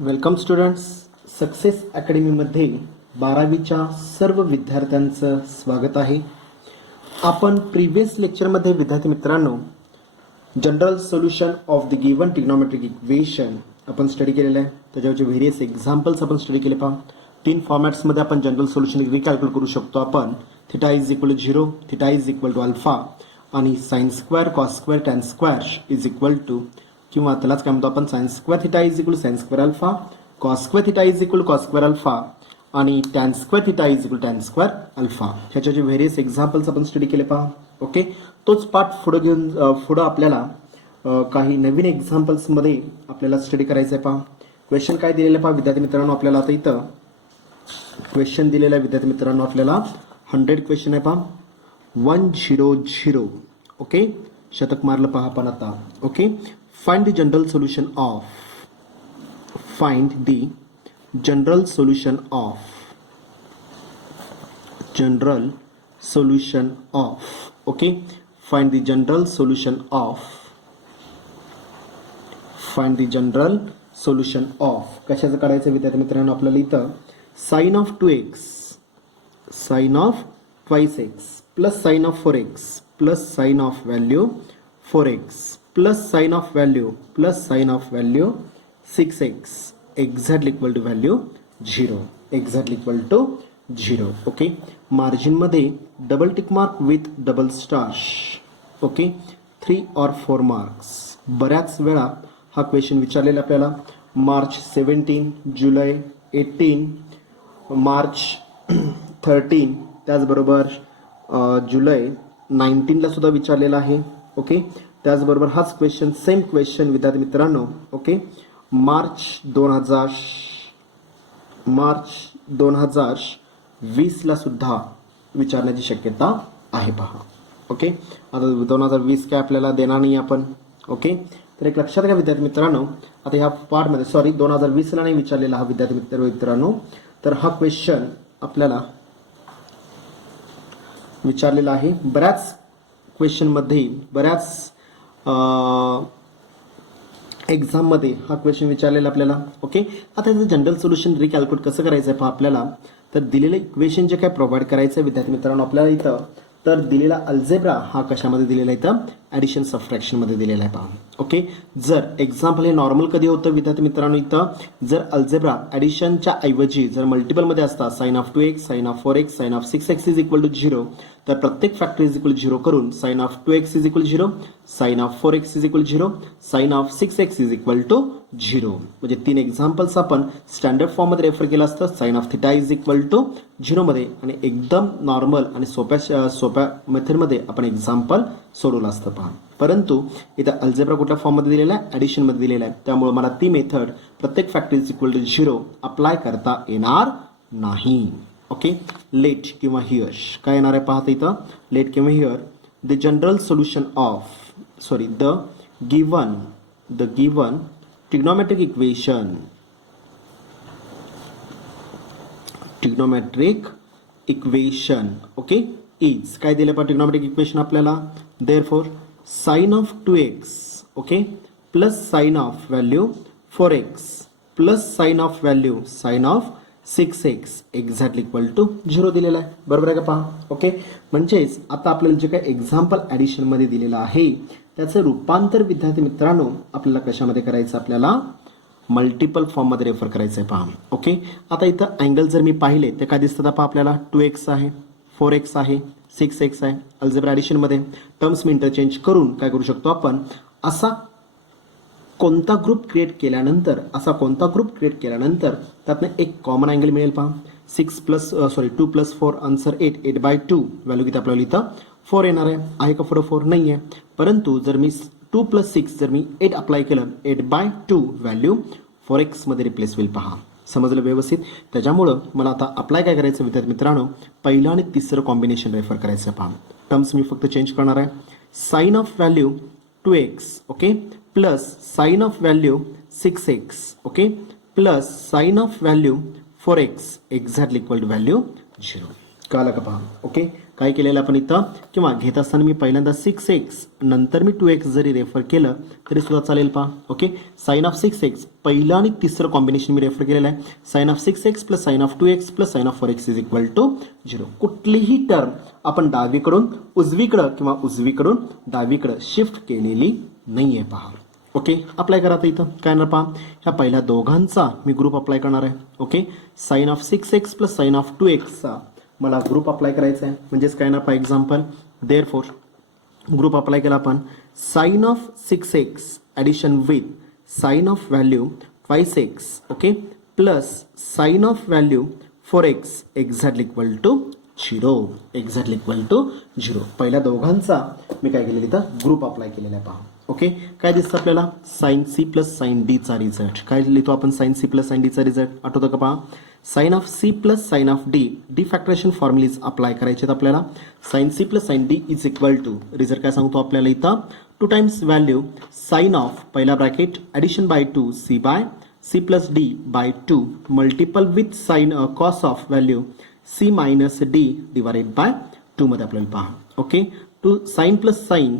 Welcome students. Success अकॅडमीमध्ये 12वीच्या सर्व विद्यार्थ्यांचं स्वागत आहे. आपण प्रिव्हियस लेक्चरमध्ये विद्यार्थी मित्रांनो general solution of the given trigonometric equation आपण स्टडी केलेलं आहे. त्याच्यावरचे व्हेरियस एक्झाम्पल्स आपण स्टडी केले. पहा 3 फॉर्मॅट्समध्ये आपण जनरल सोल्युशन रिकॅल्क्युलेट करू शकतो. आपण theta is equal to 0, theta is equal to alpha आणि sine square cos square tan square is equal to किंवा त्यालाच काय म्हणतो आपण sine square theta is equal to sine square alpha, cos square theta is equal to cos square alpha आणि tan square theta is equal to tan square alpha. ह्याचे जे various examples आपण study केले. पहा ओके. तोच part पुढं आपल्याला काही नवीन एक्झाम्पल्समध्ये आपल्याला स्टडी करायचं आहे. पहा क्वेश्चन काय दिलेलं आहे. पहा विद्यार्थी मित्रांनो आपल्याला आता इथं क्वेश्चन दिलेलं आहे. विद्यार्थी मित्रांनो आपल्याला 100 क्वेश्चन आहे. पहा 100. ओके. शतक मारलं पहा आपण आता. Okay. Find the general solution of general solution of okay, find the general solution of कशाचं काढायचं विद्यार्थी मित्रांनो आपल्याला इथं sin of 2x sin of twice x plus sin of 4x plus sin of value 4x plus sin of value 6x exactly equal to value 0 okay. Margin मध्ये double tick mark with double star. Okay. 3 or 4 marks. बऱ्याच वेळा हा question विचारलेला आपल्याला मार्च 17, जुलै 18, मार्च 13, त्याचबरोबर जुलै 19ला सुद्धा विचारलेला आहे. ओके. त्याचबरोबर हाच क्वेश्चन सेम क्वेश्चन विद्यार्थी मित्रांनो ओके मार्च 2020ला सुद्धा विचारण्याची शक्यता आहे. पहा ओके. आता 2020 काय आपल्याला देणार नाही आपण. ओके. तर एक लक्षात घ्या विद्यार्थी मित्रांनो आता ह्या पार्टमध्ये 2020ला नाही विचारलेला हा विद्यार्थी मित्रांनो. तर हा क्वेश्चन आपल्याला विचारलेला आहे. बऱ्याच क्वेश्चनमध्ये बऱ्याच एक्झाममध्ये हा क्वेश्चन विचारलेला आपल्याला. ओके. आता याचं जनरल सोल्युशन रिकॅल्क्युलेट कसं करायचं आहे पहा आपल्याला. तर दिलेलं इक्वेशन जे काय प्रोव्हाइड करायचं आहे विद्यार्थी मित्रांनो आपल्याला इथं तर दिलेला अल्जेब्रा हा कशामध्ये दिलेला आहे इथं ॲडिशन सबट्रॅक्शनमध्ये दिलेला आहे. पहा ओके. जर एक्झाम्पल हे नॉर्मल कधी होतं विद्यार्थी मित्रांनो इथं जर अल्जेब्रा ॲडिशनच्या ऐवजी जर मल्टिपलमध्ये असतात sine of 2x sine of 4x sine of 6x is equal to 0 तर प्रत्येक फॅक्टर इज इक्वल 0 करून sine of 2x is equal 0 sine of 4x is equal 0 sine of 6x is equal to 0 म्हणजे 3 examples आपण standard फॉर्ममध्ये refer केलं असतं sine of theta is equal to 0 मध्ये आणि एकदम नॉर्मल आणि सोप्या मेथडमध्ये आपण एक्झाम्पल सोडवलं असतं. पहा परंतु इथं अल्जेब्रा कुठल्या फॉर्ममध्ये दिलेला आहे ॲडिशनमध्ये दिलेला आहे त्यामुळे मला ती मेथड प्रत्येक factor is equal to 0 apply करता येणार नाही. ओके. लेट किंवा हिअर काय येणार आहे पाहता इथं लेट किंवा here the general solution of the given trigonometric equation okay is काय दिलं पहा ट्रिग्नोमेट्रिक इक्वेशन आपल्याला therefore sine of 2x okay plus sine of value 4x plus sine of value sine of 6x exactly equal to 0 दिलेला आहे. बरोबर आहे का पहा. ओके. म्हणजेच आता आपल्याला जे काही एक्झाम्पल ॲडिशनमध्ये दिलेलं आहे त्याचं रूपांतर विद्यार्थी मित्रांनो आपल्याला कशामध्ये करायचं आपल्याला मल्टिपल फॉर्ममध्ये रेफर करायचं आहे. पहा ओके. आता इथं अँगल जर मी पाहिले तर काय दिसतात पहा आपल्याला 2x आहे 4x आहे 6x आहे. अल्जेब्रा ॲडिशनमध्ये टर्म्स मी इंटरचेंज करून काय करू शकतो आपण असा कोणता ग्रुप क्रिएट केल्यानंतर त्यातनं एक कॉमन अँगल मिळेल. पहा 2 + 4 आन्सर 8/2 व्हॅल्यू किती आपल्याला इथं 4 येणार आहे का पुढं 4 नाही आहे. परंतु जर मी 2 + 6 जर मी 8 अप्लाय केलं 8/2 व्हॅल्यू 4x मध्ये रिप्लेस होईल. पहा समजलं व्यवस्थित. त्याच्यामुळं मला आता अप्लाय काय करायचं विद्यार्थी मित्रांनो पहिलं आणि तिसरं कॉम्बिनेशन रेफर करायचं. पहा टर्म्स मी फक्त चेंज करणार आहे sine of value 2x okay plus sine of value 6x okay plus sine of value 4x exactly equal to value 0. कळालं का पहा. ओके. काय केलेलं आपण इथं, किंवा घेत असताना मी पहिल्यांदा 6x नंतर मी 2x जरी रेफर केलं तरी सुद्धा चालेल पहा. ओके, साइन ऑफ 6x पहिलं आणि तिसरं कॉम्बिनेशन मी रेफर केलेलं आहे. Sine of 6x plus sine of 2x plus sine of 4x is equal to 0. कुठलीही टर्म आपण डावीकडून उजवीकडं किंवा उजवीकडून डावीकडं शिफ्ट केलेली नाही आहे पहा. ओके, अप्लाय करा आता इथं काय ना पहा, ह्या पहिल्या दोघांचा मी ग्रुप अप्लाय करणार आहे. Okay, sine of 6x plus sine of 2xचा मला ग्रुप अप्लाय करायचा आहे. म्हणजेच काय ना पहा, एक्झाम्पल देअरफॉर ग्रुप अप्लाय केला आपण, sine of 6x addition with sine of value 5x okay plus sine of value 4x exactly equal to 0. Exactly equal to 0. पहिल्या दोघांचा मी काय केलेलं इथं ग्रुप अप्लाय केलेला आहे पहा. ओके, काय दिसतं आपल्याला, साइन सी प्लस साइन डीचा रिझल्ट. काय लिहितो आपण, साइन सी प्लस साइन डीचा रिझल्ट आठवतं का पहा. Sine of C plus sine of D, D factorisation formulae apply करायचे आहेत आपल्याला. Sine C plus sine D is equal to result काय सांगतो आपल्याला इथं, 2 टाइम्स व्हॅल्यू साइन ऑफ पहिला bracket addition by 2 C by C plus D by 2 multiple with sine cos of value C minus D divided by 2 मध्ये आपल्याला पहा. Okay, two sine plus sine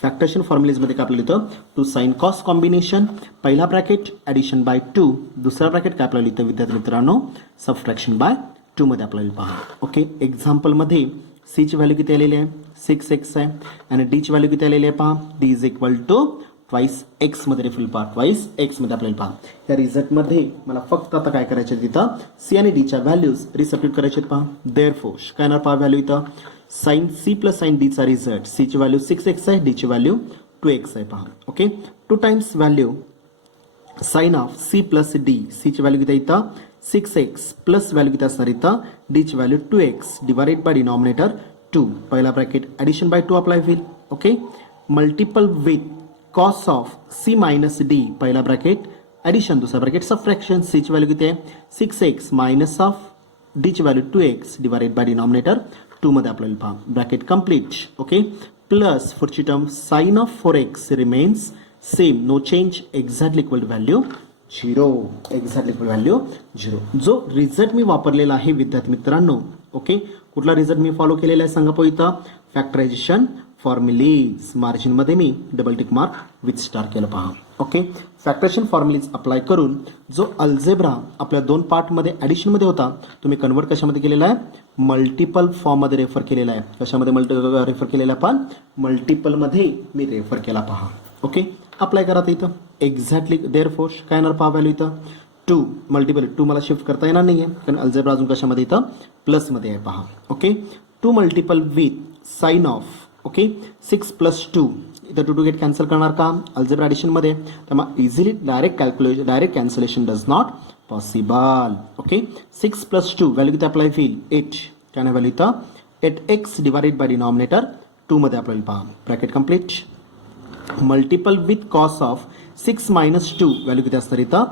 factorisation फॉर्म्युलेजमध्ये काय आपल्याला इथं, टू साइन कॉस कॉम्बिनेशन पहिला bracket addition by 2 दुसरा bracket काय आपल्याला इथं विद्यार्थी मित्रांनो सबट्रॅक्शन बाय 2 मध्ये आपल्याला पहा. ओके, एक्झाम्पलमध्ये सी ची व्हॅल्यू किती आलेली आहे, 6x आहे आणि डी ची व्हॅल्यू किती आलेली आहे पहा, D is equal to twice X मध्ये रिफिल पहा, ट्वाइस एक्स मध्ये आपल्याला पहा. या रिझल्टमध्ये मला फक्त आता काय करायचे तिथं, सी आणि डीच्या व्हॅल्यूज रिसब्स्टिट्यूट करायचे पहा. देअरफॉर काय ना पहा व्हॅल्यू इथं, साइन सी प्लस साइन डीचा रिझल्ट, सी ची व्हॅल्यू 6x आहे, डी ची व्हॅल्यू 2x आहे पहा. Okay, 2 times value sine of C plus D, C ची व्हॅल्यू किती इथं 6x प्लस व्हॅल्यू किती असणार इथं, डी ची value 2x divided by denominator 2 पहिला ब्रॅकेट ॲडिशन बाय 2 अप्लाय होईल. Okay, multiple with cos of C minus D पहिला ब्रॅकेट ॲडिशन दुसरा ब्रॅकेट सबट्रॅक्शन, सी ची व्हॅल्यू किती आहे 6x मायनस ऑफ डी ची value 2x divided by denominator 2 मध्ये आपल्याला पहा, ब्रॅकेट कंप्लीट. ओके, प्लस पुढची term sine of 4x remains same, no change, exactly equal to value 0. Exactly equal value 0. जो result मी वापरलेला आहे विद्यार्थी मित्रांनो, ओके, कुठला रिझल्ट मी फॉलो केलेला आहे सांगा पहा इथं, फॅक्टरायझेशन फॉर्म्युलीज, मार्जिनमध्ये मी double tick mark with star केलं पहा. ओके, फॅक्टरेशन फॉर्म्युलीज अप्लाय करून जो अल्जेब्रा आपल्या 2 पार्टमध्ये ॲडिशनमध्ये होता तुम्ही कन्वर्ट कशामध्ये केलेला आहे, मल्टिपल फॉर्ममध्ये रेफर केलेला आहे. कशामध्ये रेफर केलेला आहे आपण, मल्टिपलमध्ये मी रेफर केला पहा. ओके, अप्लाय करा इथं एक्झॅक्टली. देअरफॉर काय येणार पहा व्हॅल्यू इथं, 2 मल्टिपल 2 मला शिफ्ट करता येणार नाही आहे कारण अल्जेब्रा अजून कशामध्ये इथं प्लसमध्ये आहे पहा. Okay, 2 multiple with sine of, okay 6 plus 2 इथं 2 गेट कॅन्सल करणार का अल्जेब्रा ॲडिशनमध्ये, त्यामुळे easily direct cancellation does not possible. Okay, 6 plus 2 value किती अप्लाय होईल 8, काय नाही व्हॅल्यू इथं 8x डिवायडेड बाय डिनॉमिनेटर 2 मध्ये आपल्याला पहा, bracket complete. Multiple with cos of 6 minus 2 value किती असणार इथं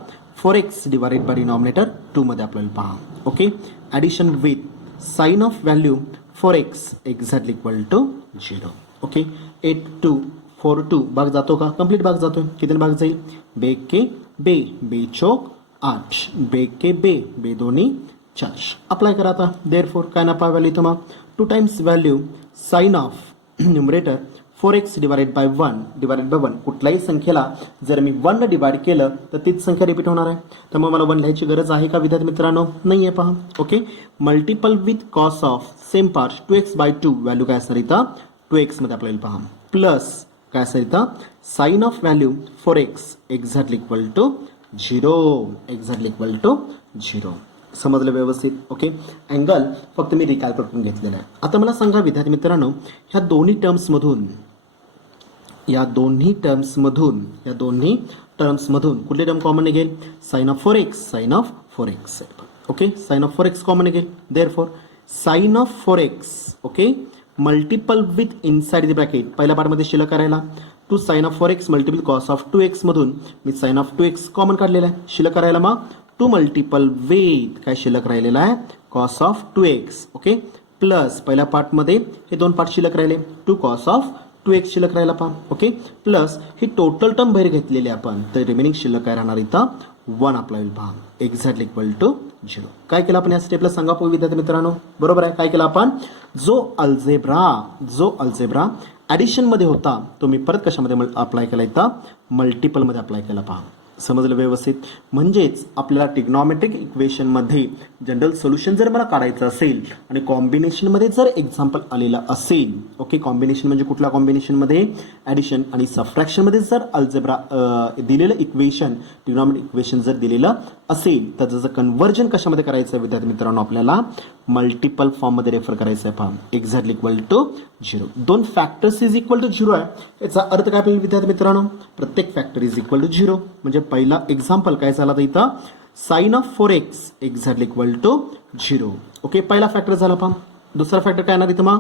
4x डिवायडेड बाय डिनॉमिनेटर 2 मध्ये आपल्याला पहा. Okay, addition with sine of value 4x exactly equal to 0. Okay, 8 2 4 2 भाग जातो का, कंप्लीट भाग जातो. किती भाग जाईल, बे के बे, बे चौक 8, बे के बे, बे दोन्ही 4. अप्लाय करा आता. देअरफॉर काय ना पहा व्हॅल्यू इथं मग 2 times value sine of numerator 4x divided by 1 divided by 1, कुठल्याही संख्येला जर मी 1 डिवाइड केलं तर तीच संख्या रिपीट होणार आहे, त्यामुळे मला 1 लिहायची गरज आहे का विद्यार्थी मित्रांनो, नाही आहे पहा. Okay, multiple with cos of same part 2x by 2 value काय असणार इथं 2x मध्ये आपल्याला पहा, प्लस काय असेल इथं sine of value 4x exactly equal to 0. Exactly equal to 0. समजलं व्यवस्थित. ओके, अँगल फक्त मी रिकॅल्क्युलेट करून घेतलेला आहे. आता मला सांगा विद्यार्थी मित्रांनो, ह्या दोन्ही टर्म्समधून कुठली टर्म कॉमन निघेल, sine of 4x, sine of 4x. Okay, sine of 4x common निघेल. Therefore sine of 4x okay multiple with inside the bracket पहिल्या पार्टमध्ये शिल्लक करायला 2 sine of 4x multiple cos of 2x मधून मी साइन ऑफ 2x कॉमन काढलेला आहे. शिल्लक करायला मग 2 मल्टिपल विथ काय शिल्लक राहिलेला आहे cos of 2x. Okay, plus पहिल्या पार्टमध्ये हे 2 पार्ट शिल्लक राहिले 2 कॉस ऑफ 2x शिल्लक राहिला पहा. ओके, प्लस ही टोटल टर्म बाहेर घेतलेली आपण तर रिमेनिंग शिल्लक काय राहणार इथं 1 अप्लाय होईल पहा, एक्झॅक्टली इक्वल टू 0. काय केलं आपण या स्टेपला सांगा पाहू विद्यार्थी मित्रांनो. बरोबर आहे. काय केलं आपण, जो अल्जेब्रा ॲडिशनमध्ये होता तो मी परत कशामध्ये अप्लाय केला, इथं मल्टिपलमध्ये अप्लाय केला पहा. समजलं व्यवस्थित. म्हणजेच आपल्याला ट्रिग्नॉमेट्रिक इक्वेशनमध्ये जनरल सोल्युशन जर मला काढायचं असेल आणि कॉम्बिनेशनमध्ये जर एक्झाम्पल आलेलं असेल, ओके, कॉम्बिनेशन म्हणजे कुठल्या कॉम्बिनेशनमध्ये, ॲडिशन आणि सबट्रॅक्शनमध्ये जर अल्जेब्रा दिलेलं इक्वेशन, ट्रिग्नॉमेट्रिक इक्वेशन जर दिलेलं असेल तर त्याचं कन्व्हर्जन कशामध्ये करायचं आहे विद्यार्थी मित्रांनो, आपल्याला मल्टिपल फॉर्ममध्ये रेफर करायचं आहे पहा, exactly equal to 0. 2 factors is equal to 0 आहे. याचा अर्थ काय आपल्याला विद्यार्थी मित्रांनो, प्रत्येक फॅक्टर इज इक्वल टू 0. म्हणजे पहिला एक्झाम्पल काय झाला तर इथं sine of 4x exactly equal to 0. Okay, पहिला फॅक्टर झाला पहा. दुसरा फॅक्टर काय येणार इथं मग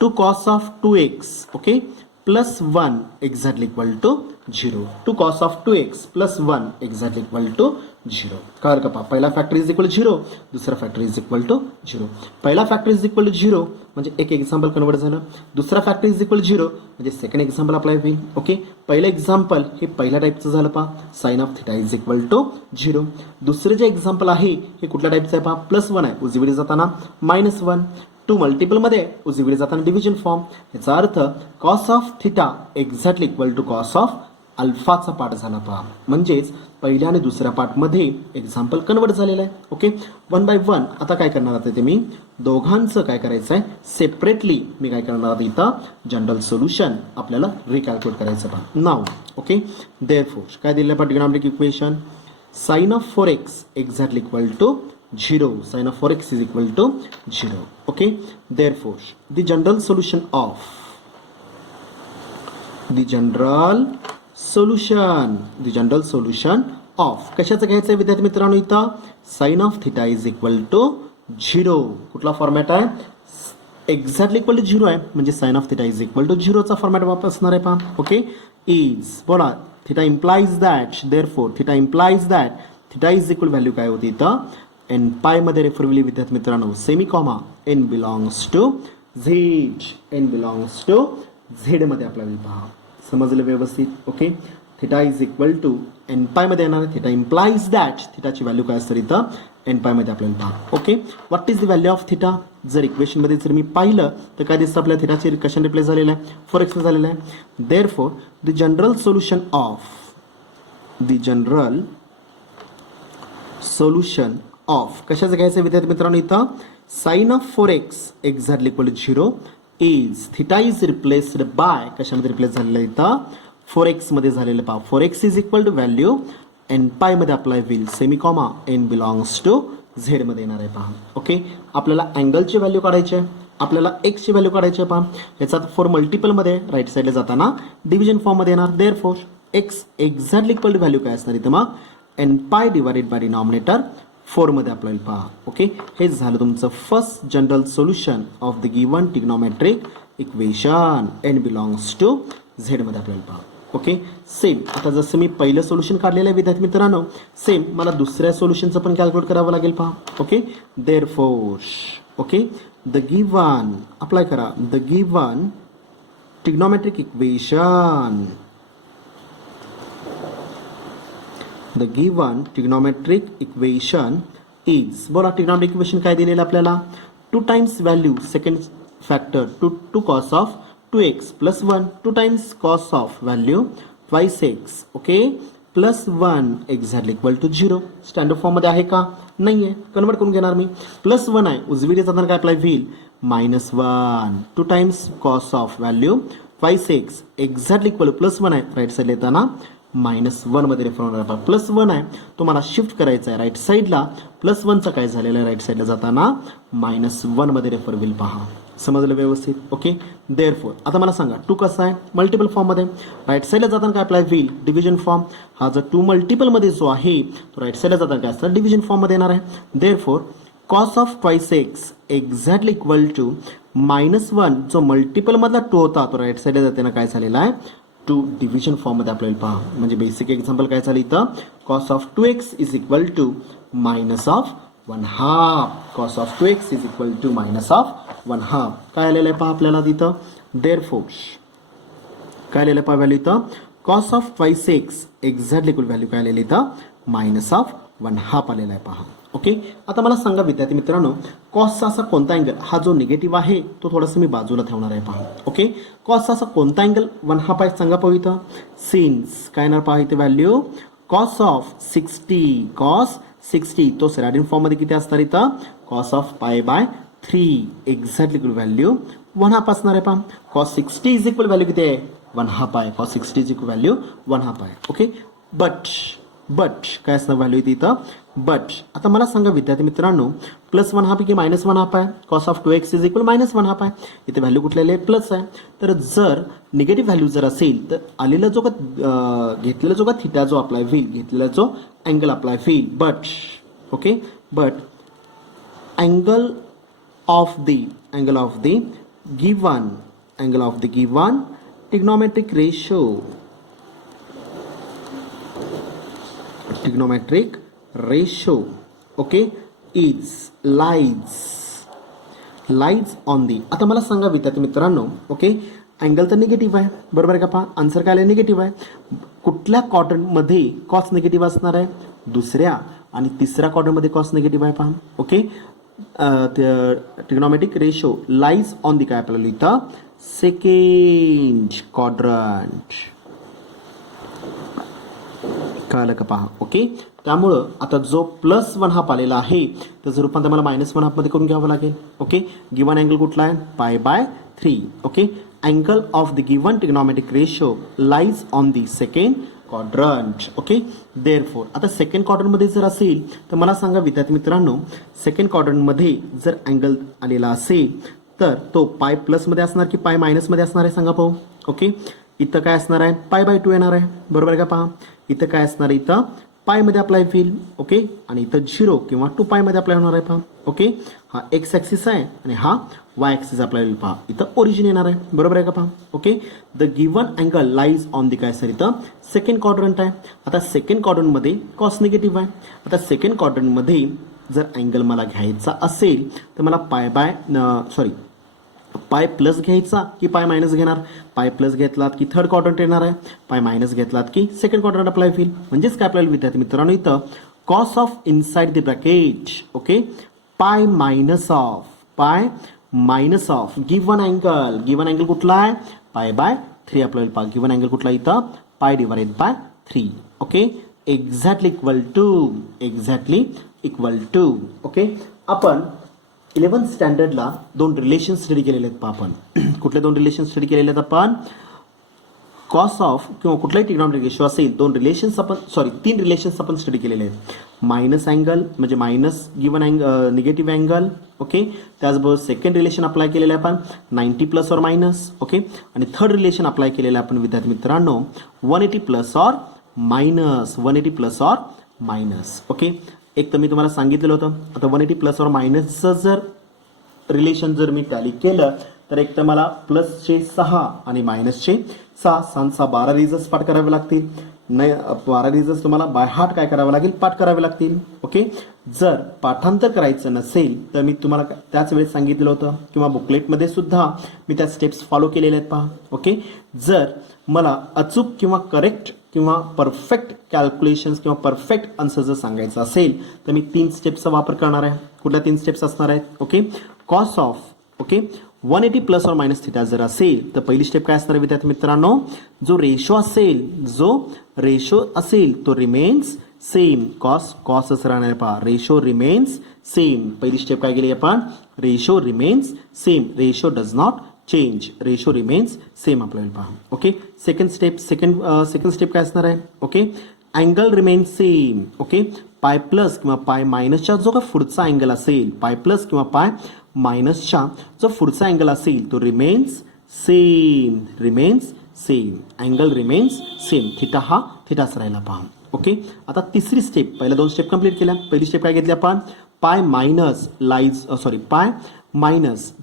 2 cos of 2x okay plus 1 exactly equal to 0. 2 cos of 2x plus 1 exactly equal to 0. कळलं का पहा, पहिला फॅक्टर इज इक्वल टू 0, दुसरा फॅक्टर इज इक्वल टू 0. पहिला फॅक्टर इज इक्वल टू 0 म्हणजे एक एक्झाम्पल कन्वर्ट झालं. दुसरा फॅक्टर इज इक्वल टू 0 म्हणजे सेकंड एक्झाम्पल अप्लाय होईल. ओके, पहिलं एक्झाम्पल हे पहिल्या टाईपचं झालं पहा, sine of theta is equal to 0. दुसरं जे एक्झाम्पल आहे हे कुठल्या टाईपचं आहे पहा, +1 आहे, उजवीकडे जाताना -1. 2 मल्टिपलमध्ये उजवीकडे जाताना डिव्हिजन फॉर्म. याचा अर्थ cos of theta exactly equal to cos of अल्फाचा पार्ट झाला पहा. म्हणजेच पहिल्या आणि दुसऱ्या पार्टमध्ये एक्झाम्पल कन्वर्ट झालेलं आहे. ओके, 1 बाय 1 आता काय करणार आहे ते मी दोघांचं काय करायचं आहे सेपरेटली मी काय करणार आहे इथं जनरल सोल्युशन आपल्याला रिकॅल्क्युलेट करायचं पहा. नाव ओके, देअरफोर काय दिलं पहा trigonometric equation sine of 4x exactly equal to 0. Sin of 4x is equal to 0. Okay. Therefore, the general solution of कशाचं घ्यायचं आहे विद्यार्थी मित्रांनो इथं sine of theta is equal to 0. कुठला फॉर्मॅट आहे, एक्झॅक्टली इक्वल टू 0 आहे म्हणजे sine of theta is equal to 0चा फॉर्मॅट वापरणार आहे पहा. ओके, इज बोला theta implies that, therefore theta implies that theta is equal value काय होती इथं एन पाय मध्ये रेफर होईल विद्यार्थी मित्रांनो, semi comma N belongs to Z, N belongs to Z मध्ये आपल्याला होईल पहा. समजलं व्यवस्थित. Okay, theta is equal to N pi मध्ये येणार, थिटा इम्प्लाइज दॅट थिटाची व्हॅल्यू काय असते इथं एन पाय मध्ये आपल्याला पहा. Okay, what is the value of theta, जर इक्वेशन मध्ये जर मी पाहिलं तर काय दिसतं आपल्या थिटाची कशाने रिप्लेस झालेलं आहे 4x झालेलं आहे. Therefore the general solution of कशाचं घ्यायचं विद्यार्थी मित्रांनो इथं sine of 4x exactly equal to 0 is theta is replaced by कशामध्ये रिप्लेस झालेलं आहे इथं 4x मध्ये झालेलं पहा. 4x is equal to value N pi मध्ये अप्लाय होईल, semi comma N belongs to Z मध्ये येणार आहे पहा. ओके, आपल्याला अँगलची व्हॅल्यू काढायची आहे, आपल्याला एक्सची व्हॅल्यू काढायची आहे पहा. याचा 4 मल्टिपलमध्ये राईट साईडला जाताना डिव्हिजन फॉर्ममध्ये येणार. Therefore X exactly equal to value काय असणार इथं मग एन पाय डिवायडेड बाय डिनॉमिनेटर 4 मध्ये अप्लाय पहा. ओके, हे झालं तुमचं first general solution of the given trigonometric equation N belongs to Z मध्ये अप्लाय पहा. ओके, सेम आता जसं मी पहिलं सोल्युशन काढलेलं आहे विद्यार्थी मित्रांनो, सेम मला दुसऱ्या सोल्युशनचं पण कॅल्क्युलेट करावं लागेल पहा. Okay, therefore okay the given apply करा, the given trigonometric equation, the given trigonometric equation is बोला ट्रिग्नॉमेट्रिक इक्वेशन काय दिलेलं आपल्याला 2 times value second factor 2 cos of 2x plus 1 2 times cos ऑफ व्हॅल्यू twice x okay plus 1 exactly equal to 0. Standard form मध्ये आहे का, नाही आहे, कन्वर्ट करून घेणार मी. प्लस 1 आहे, उजवीकडे जाताना काय अप्लाय होईल -1 2 times cos ऑफ व्हॅल्यू twice x exactly equal two plus 1 आहे, राईट साईडला येताना -1 मध्ये रेफर होणार आहे. प्लस 1 आहे तुम्हाला शिफ्ट करायचा आहे राईट साईडला, प्लस 1चा काय झालेलं आहे राईट साईडला जाताना -1 मध्ये रेफर होईल पहा. समजलं व्यवस्थित. ओके, देअरफोर आता मला सांगा 2 कसा आहे मल्टिपल फॉर्म मध्ये, राईट साईडला जाताना काय अप्लाय होईल डिव्हिजन फॉर्म. हा जर 2 मल्टिपल मध्ये जो आहे तो राईट साईडला जाताना काय असतं डिव्हिजन फॉर्म मध्ये येणार आहे. Therefore cos of twice X exactly equal to -1 जो मल्टिपल मधला 2 होता तो राईट साईडला जाताना काय झालेला आहे 2 डिव्हिजन फॉर्म मध्ये आपल्याला पहा. म्हणजे बेसिक एक्झाम्पल काय झालं इथं cos of 2x is equal to -1/2, cos of 2x is equal to -1/2 काय आलेलं आहे पहा आपल्याला तिथं. देअरफोर काय आलेलं आहे पहा व्हॅल्यू इथं cos of twice X exactly equal value काय आलेली इथं -1/2 आलेला आहे पहा. ओके, आता मला सांगा विद्यार्थी मित्रांनो, कॉसचा असा कोणता अँगल, हा जो निगेटिव्ह आहे तो थोडासा मी बाजूला ठेवणार आहे पहा. ओके, कॉसचा असा कोणता अँगल 1/2 आहे सांगा पाहू इथं. सिन्स काय येणार पहा इथे व्हॅल्यू कॉस ऑफ 60 तो सेराडिन फॉर्ममध्ये किती असणार इथं cos of π/3 exactly equal value 1/2 असणार आहे पहा. कॉस 60 इज इक्वल व्हॅल्यू किती आहे 1/2 आहे. कॉस 60 इज इक्वल व्हॅल्यू 1/2 आहे. ओके, बट काय असणार व्हॅल्यू इथं बट. आता मला सांगा विद्यार्थी मित्रांनो, +1/2 की -1/2 आहे. Cos of 2x is equal -1/2 आहे. इथे व्हॅल्यू कुठलेली आहे प्लस आहे. तर जर निगेटिव्ह व्हॅल्यू जर असेल तर आलेला जो का घेतलेला जो का थिटा जो अप्लाय होईल, घेतलेला जो अँगल अप्लाय होईल, but okay but angle of the given trigonometric ratio okay is lies on the. आता मला सांगा विद्यार्थी मित्रांनो, ओके अँगल तर निगेटिव्ह आहे बरोबर आहे का पहा. आन्सर काय आलं निगेटिव्ह आहे. कुठल्या क्वाड्रंटमध्ये कॉस निगेटिव्ह असणार आहे दुसऱ्या आणि तिसऱ्या क्वाड्रंटमध्ये कॉस निगेटिव्ह आहे पहा. Okay, trigonometric ratio lies on दी काय आपल्याला इथं सेकंड क्वाड्रंट कळलं का पहा. ओके, त्यामुळं आता जो +1/2 आलेला आहे त्याचं रूपांतर मला -1/2 मध्ये करून घ्यावं लागेल. ओके, गिवन अँगल कुठला आहे π/3. Okay, angle of the given trigonometric ratio lies on the second quadrant. Okay, therefore आता सेकंड क्वाड्रंटमध्ये जर असेल तर मला सांगा विद्यार्थी मित्रांनो, सेकंड क्वाड्रंटमध्ये जर अँगल आलेला असेल तर तो π+ मध्ये असणार की π- मध्ये असणार आहे सांगा पाहू. ओके, इथं काय असणार आहे π/2 येणार आहे बरोबर आहे का पहा. इथं काय असणार आहे इथं पाय मध्ये अप्लाय होईल. ओके, आणि इथं 0 किंवा 2π मध्ये अप्लाय होणार आहे पहा. ओके, हा एक्स ॲक्सिस आहे आणि हा वाय ॲक्सिस अप्लाय होईल पहा. इथं ओरिजिन येणार आहे बरोबर आहे का पहा. Okay, the given angle lies on दी काय सर इथं सेकंड क्वाड्रंट आहे. आता सेकंड क्वाड्रंटमध्ये कॉस निगेटिव्ह आहे. आता सेकंड क्वाड्रंटमध्ये जर अँगल मला घ्यायचा असेल तर मला π+ घ्यायचा की π- घेणार. π+ घेतलात की थर्ड क्वाड्रंट येणार आहे, π- घेतलात की सेकंड क्वाड्रंट अप्लाय होईल. म्हणजेच काय आपल्याला विद्यार्थी मित्रांनो इथं cos of inside the bracket okay π- of given angle कुठला आहे π/3 आपल्याला पहा. गिवन अँगल कुठला इथं π/3. Okay, exactly equal to okay. आपण 11th स्टँडर्डला 2 रिलेशन स्टडी केलेले आहेत पहा आपण. कुठले 2 रिलेशन स्टडी केलेले आहेत आपण कॉस ऑफ किंवा कुठलाही ट्रिग्नोमेट्रिक रेशो असेल 3 रिलेशन्स आपण स्टडी केलेले आहेत. मायनस अँगल म्हणजे minus given angle negative angle. Okay, त्याचबरोबर सेकंड रिलेशन अप्लाय केलेलं आहे आपण 90 + or -. ओके, आणि थर्ड रिलेशन अप्लाय केलेलं आहे आपण विद्यार्थी मित्रांनो 180 + or -. ओके, एक तर मी तुम्हाला सांगितलेलं होतं आता 180 + or -चं जर रिलेशन जर मी टॅली केलं तर एक तर मला +6 आणि -6 12 रिझल्ट पाठ करावे लागतील. नाही 12 रिझल्ट तुम्हाला बाय हार्ट काय करावं लागेल पाठ करावे लागतील. ओके, जर पाठांतर करायचं नसेल तर मी तुम्हाला त्याच वेळेस सांगितलं होतं किंवा बुकलेटमध्ये सुद्धा मी त्या स्टेप्स फॉलो केलेले आहेत पहा. ओके, जर मला अचूक किंवा करेक्ट किंवा परफेक्ट कॅल्क्युलेशन्स किंवा परफेक्ट आन्सर जर सांगायचं असेल तर मी 3 स्टेप्सचा वापर करणार आहे. कुठल्या 3 स्टेप्स असणार आहेत. Okay, cos of okay 180 + or -θ जर असेल तर पहिली स्टेप काय असणार विद्यार्थी मित्रांनो, जो रेशो असेल तो रिमेन्स सेम. कॉसच राहणार पहा. Ratio remains same. पहिली स्टेप काय केली आपण ratio remains same. Ratio does not change. Ratio remains same आपल्याला पहा. ओके, सेकंड स्टेप काय असणार आहे. Okay, angle remains same. Okay, π+ किंवा π- जो का पुढचा अँगल असेल π+ किंवा π- जो पुढचा अँगल असेल तो remains same. Angle remains same. Theta हा थिटाच राहिला पहा. ओके, आता तिसरी स्टेप, पहिल्या 2 स्टेप कंप्लीट केल्या. पहिली स्टेप काय घेतली आपण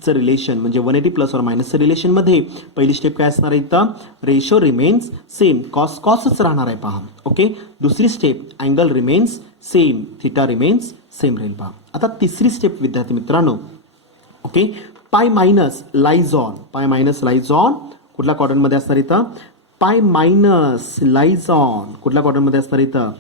चं रिलेशन म्हणजे 180 + or -चं रिलेशन मध्ये पहिली स्टेप काय असणार आहे इथं रेशो रिमेन्स सेम. कॉसच राहणार आहे पहा. ओके, दुसरी step angle remains same. Theta remains same राहील पहा. आता तिसरी स्टेप विद्यार्थी मित्रांनो ओके π- लाईज ऑन कुठल्या क्वाड्रंटमध्ये असणार इथं पाय मायनस लाईज ऑन कुठल्या क्वाड्रंटमध्ये असणार इथं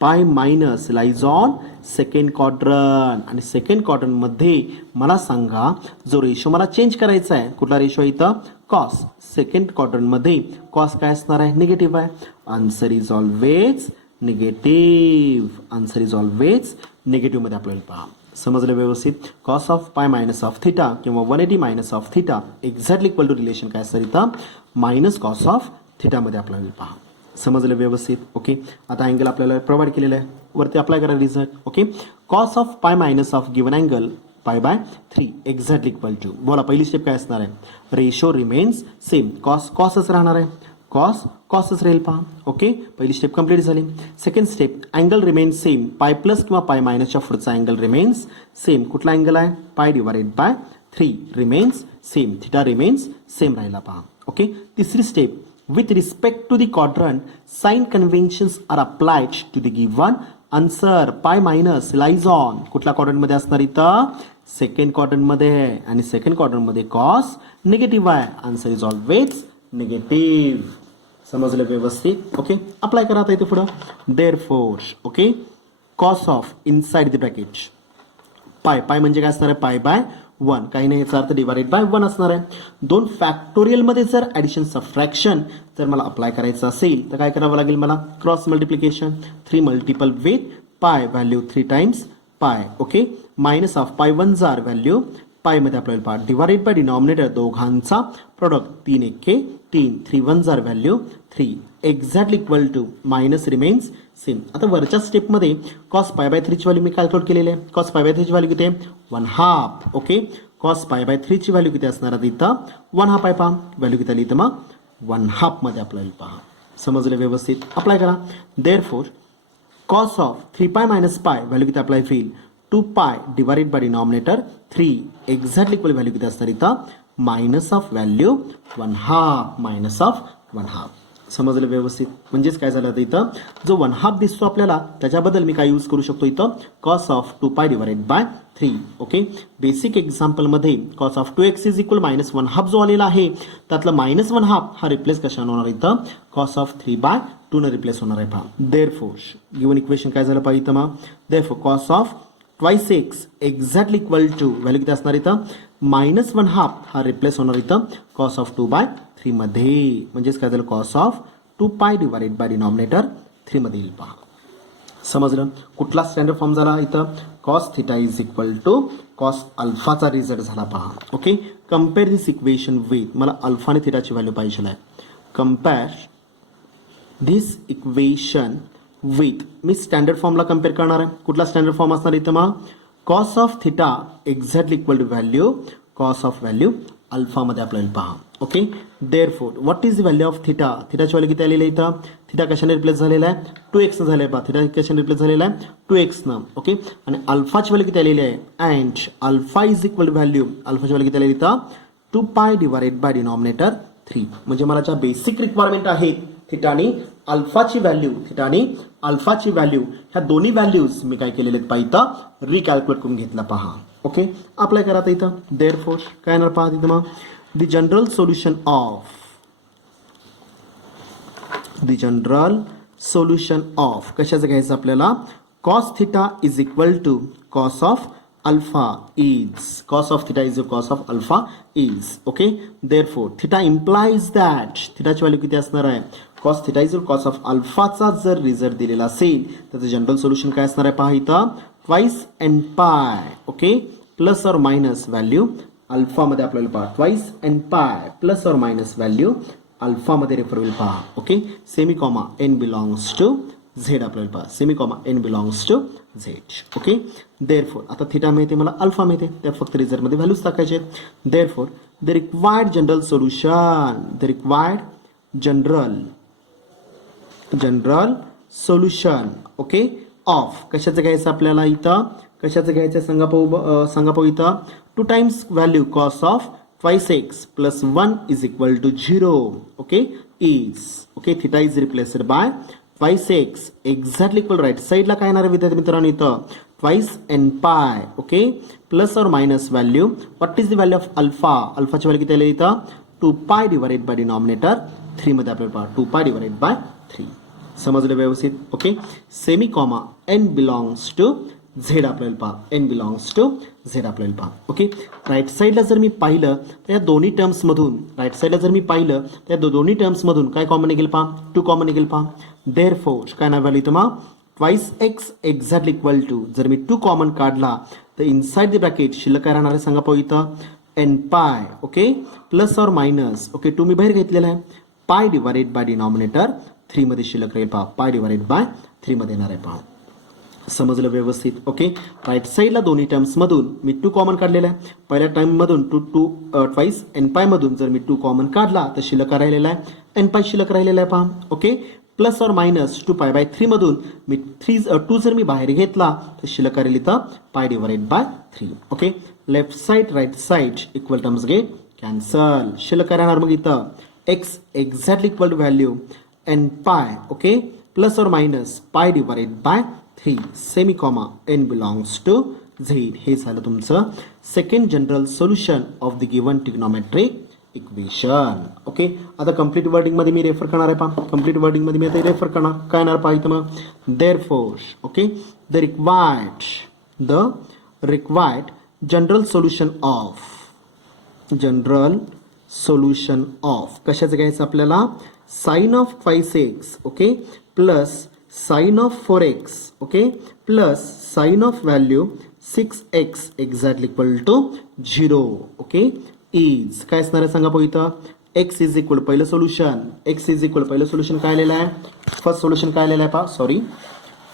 pi minus lies on second quadrant आणि सेकंड क्वाड्रंटमध्ये मला सांगा जो रेशो मला चेंज करायचा आहे कुठला रेशो आहे इथं कॉस सेकंड क्वाड्रंटमध्ये कॉस काय असणार आहे निगेटिव्ह आहे answer is always negative answer is always निगेटिव्हमध्ये आपल्याला पहा समजलं व्यवस्थित cos of pi minus of theta किंवा 180 minus of theta exactly equal to relation काय असतं इथं मायनस कॉस ऑफ थिटामध्ये आपल्याला पहा समजलं व्यवस्थित ओके आता अँगल आपल्याला प्रोव्हाइड केलेला आहे वरती अप्लाय करा result okay cos of pi minus of given angle pi by 3 exactly equal to बोला पहिली स्टेप काय असणार आहे रेशो रिमेन्स सेम कॉस कॉसच राहणार आहे कॉस कॉसच राहील पहा ओके पहिली स्टेप कंप्लीट झाली second step angle remains same pi plus किंवा पाय मायनसच्या पुढचा अँगल रिमेन्स सेम कुठला अँगल आहे pi divided by 3 remains same theta remains same राहिला पहा ओके तिसरी step with respect to the quadrant sign conventions are applied to the given answer pi minus lies on कुठल्या quadrant मध्ये असणार इथं second quadrant मध्ये आहे आणि सेकंड क्वाड्रंट मध्ये कॉस निगेटिव्ह आहे आन्सर इज ऑलवेज निगेटिव्ह समजलं व्यवस्थित ओके अप्लाय करा आता इथे पुढं therefore okay cos of inside the bracket पाय पाय म्हणजे काय असणार आहे पाय बाय 1 काही नाही याचा अर्थ डिवाइडेड बाय 1 असणार आहे दोन फॅक्टोरियल मध्ये जर ऍडिशन सबट्रॅक्शन जर मला अप्लाय करायचं असेल तर काय करावं लागेल मला cross multiplication 3 multiple with pi value 3 times pi okay minus of pi 1 जार व्हॅल्यू पाय मध्ये आपल्याला पहा डिवाइडेड बाय डिनॉमिनेटर दोघांचा प्रोडक्ट 3 1 3 3 1 जार value 3 exactly equal to minus remains same आता वरच्या स्टेपमध्ये कॉस पाय बाय 3 ची व्हॅल्यू मी कॅल्क्युलेट केलेली आहे कॉस पाय बाय 3 ची व्हॅल्यू किती आहे 1/2 ओके कॉस पाय बाय 3 ची व्हॅल्यू किती असणार आहे इथं 1/2 आहे पहा व्हॅल्यू किती आली इथं मग 1/2 मध्ये आपल्याला पहा समजलं व्यवस्थित अप्लाय करा therefore cos of 3 pi minus pi value किती अप्लाय होईल 2 pi divided by denominator 3 exactly equal value किती असणार इथं minus of value 1/2 minus of 1/2 समजलं व्यवस्थित म्हणजेच काय झालं आता इथं जो 1/2 दिसतो आपल्याला त्याच्याबद्दल मी काय यूज करू शकतो इथं cos of 2 pi divided by 3 okay basic example मध्ये cos of 2x is equal minus 1/2 जो आलेला आहे त्यातला मायनस 1/2 हा रिप्लेस कशाने होणार इथं कॉस ऑफ 3 बाय 2 ने रिप्लेस होणार आहे पहा देअरफोर गिवन इक्वेशन काय झालं पाहिजे इथं मग therefore cos of twice X exactly equal to value किती असणार इथं मायनस 1/2 हा रिप्लेस होणार इथं कॉस ऑफ 2 बाय 3 मध्ये म्हणजेच काय झालं cos of 2 pi divided by denominator 3 मध्ये येईल पहा समजलं कुठला स्टँडर्ड फॉर्म झाला इथं cos theta is equal to cos अल्फाचा रिझल्ट झाला पहा okay compare this equation with मला अल्फा आणि थिटाची व्हॅल्यू पाहिजे आहे कम्पेअर दिस इक्वेशन विथ मी स्टँडर्ड फॉर्मला कम्पेअर करणार आहे कुठला स्टँडर्ड फॉर्म असणार इथं मग cos of theta exactly equal to value cos of value अल्फामध्ये आपल्याला पहा okay therefore what is the value of theta थिटाची व्हॅल्यू किती आलेली आहे इथं थिटा कशाने रिप्लेस झालेला आहे 2x झालेला आहे पहा थिटा कशाने रिप्लेस झालेला आहे 2x न ओके आणि अल्फाची व्हॅल्यू किती आलेली आहे and alpha is equal value अल्फाची व्हॅल्यू किती आलेली इथं 2 पाय डिवाइडेड बाय डिनॉमिनेटर 3 म्हणजे मला ज्या बेसिक रिक्वायरमेंट आहेत थिटा आणि अल्फाची व्हॅल्यू थिटा आणि अल्फाची व्हॅल्यू ह्या दोन्ही व्हॅल्यूज मी काय केलेले आहेत पहा इथं रिकॅल्क्युलेट करून घेतला पहा ओके अप्लाय करा आता इथं देअरफोर काय येणार पहा तिथं मग the general solution of कशाचं घ्यायचं आपल्याला cos theta is equal to cos of alpha is cos of theta is cos of alpha is okay therefore theta implies that theta ची व्हॅल्यू किती असणार आहे cos theta is cos of alpha चा जर result दिलेला असेल त्याचं general solution काय असणार आहे पहा इथं twice n pi okay plus or minus value alpha मध्ये आपल्याला पहा twice N pi plus or minus value alpha मध्ये रेफर होईल पहा okay semi comma N belongs to Z आपल्याला पहा semi comma N belongs to Z okay therefore आता theta मिळते मला अल्फा मिळते त्या फक्त रिझल्ट मध्ये व्हॅल्यूज टाकायचे therefore the required general solution the required general solution okay of कशाचं घ्यायचं आपल्याला इथं कशाचं घ्यायचं सांगा पाहू इथं 2 times value cos of twice x plus 1 is equal to 0 okay is okay theta is replaced by twice x exactly equal right side ला काय येणार आहे विद्यार्थी मित्रांनो इथं twice n pi okay plus or minus value what is the value of alpha alpha ची value किती आली इथं 2 पाय डिवाइडेड बाय डिनॉमिनेटर 3 मध्ये आपल्याला पहा 2 पाय डिवाइडेड बाय 3. समजलं व्यवस्थित? Okay. Semi comma n belongs to Z आपल्याला पहा, n बिलॉंग्स टू झेड आपल्याला पहा. ओके. राईट साईडला जर मी पाहिलं तर या दोन्ही टर्म्समधून दोन्ही टर्म्समधून काय कॉमन निघेल पहा, 2 कॉमन निघेल पहा. देअरफॉर काय नाव व्हॅल्यू तुम्हा twice X exactly equal to, जर मी 2 कॉमन काढला तर इनसाइड द ब्रॅकेट शिल्लक काय राहणार आहे सांगा पाहू इथं, n पाय. Okay. Plus or minus. Okay. 2 मी बाहेर घेतलेला आहे. पाय डिवाइडेड बाय डिनॉमिनेटर 3 मध्ये शिल्लक राहील पहा, पाय डिवाइडेड बाय 3 मध्ये येणार आहे पहा. समजलं व्यवस्थित? ओके. राईट साईडला दोन्ही टर्म्समधून मी 2 कॉमन काढलेला आहे. पहिल्या टर्ममधून ट्वाइस एन पायमधून जर मी 2 कॉमन काढला तर शिल्लक राहिलेला आहे एन पाय शिल्लक राहिलेला आहे पहा. ओके. प्लस और मायनस 2 पाय बाय 3 मधून मी 2 जर मी बाहेर घेतला तर शिल्लक राहील इथं pi divided by 3. Okay. Left side right side equal terms get cancel. शिल्लक राहणार मग इथं X exactly equal to value N pi. Okay. Plus or minus pi divided by 3 semi comma n belongs to Z. हे झालं तुमचं second general solution of the given trigonometric equation. Okay. आता complete wording मध्ये मी refer करणार आहे पहा, complete wording मध्ये मी आता रेफर करणार काय येणार पहा इथं मग, therefore. Okay. The required general solution of कशाचं घ्यायचं आपल्याला, sine of 5x. Okay. Plus sine of 4x. Okay. Plus sine of value 6x exactly equal to 0. Okay. Is काय असणार आहे सांगा पाहू इथं, x इज इक्वल पहिलं सोल्युशन काय आलेलं आहे, फर्स्ट सोल्युशन काय आलेलं आहे पहा,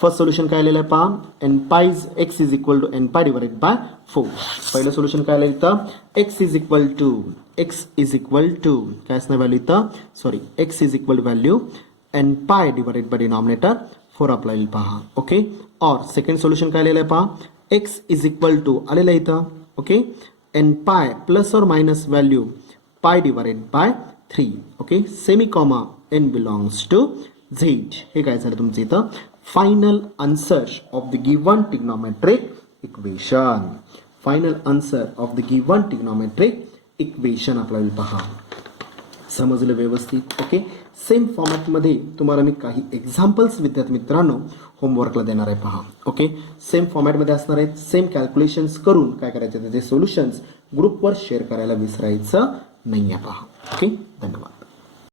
फर्स्ट सोल्युशन काय आलेलं आहे पहा, n pi x is equal to n pi divided by 4. पहिलं सोल्युशन काय आलेलं इथं, x इज इक्वल टू काय असणार व्हॅल्यू इथं, x is equal to value n pi divided by denominator 4 आपल्याला पहा. ओके. और सेकंड सोल्युशन काय आलेलं आहे पहा, x इज इक्वल टू आलेलं आहे इथं. Okay. n pi plus or minus value pi divided by 3. Okay. Semi comma n belongs to Z. हे काय झालं तुमचं इथं final answer of the given trigonometric equation. आपल्याला पहा. समजलं व्यवस्थित? ओके. सेम फॉर्मॅटमध्ये तुम्हाला मी काही एक्झाम्पल्स विद्यार्थी मित्रांनो होमवर्कला देणार आहे पहा. ओके. सेम फॉर्मॅटमध्ये असणार आहेत. सेम कॅल्क्युलेशन्स करून काय करायचे त्याचे सोल्युशन्स ग्रुपवर शेअर करायला विसरायचं नाही आहे पहा. ओके. धन्यवाद.